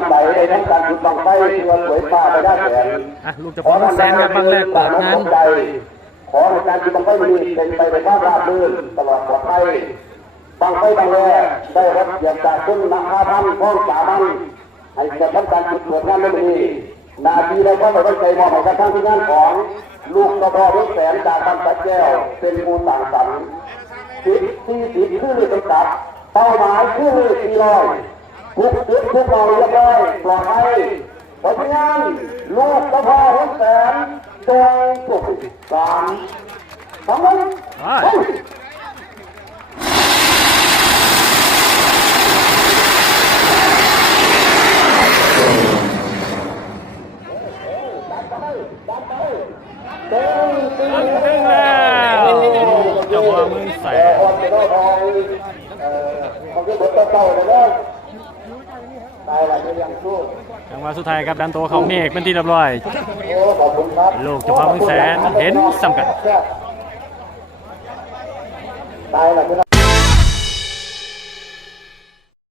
ำใจในทั้งการจุดบังไฟเพื่อสวยฟ้าไปได้แสนลูกจะพร้อมแสนกับบางแรกเปิดงานขอให้การจุดบังไฟนี้เป็นไปในความราบรื่นตลอดปลอดภัยบังไฟบางแรกได้รับเกียรติจากคุณ5,000พ้อง3,000ให้เกิดทำการจุดเปิดงานในวันนี้นาทีในความไว้ใจมอบให้กับทางที่งานของลูกกระบอกแสนจากบ้านตะแก้วเป็นผู้ต่างสรรค์10คือเป็นกับเป้าหมายคือ400ทุกจุดทุกเราเรียบร้อยปลอดภัยเพราะฉะนั้นลูกกระบอกแสนจงปลุก3 2 1เด้งแล้วเจ้าพ่อมึงแสนจังหวะสุดท้ายครับดันตัวเขาเมฆเป็นที่เรียบร้อยลูกเจ้าพ่อมึงแสนเห็นสำคัญ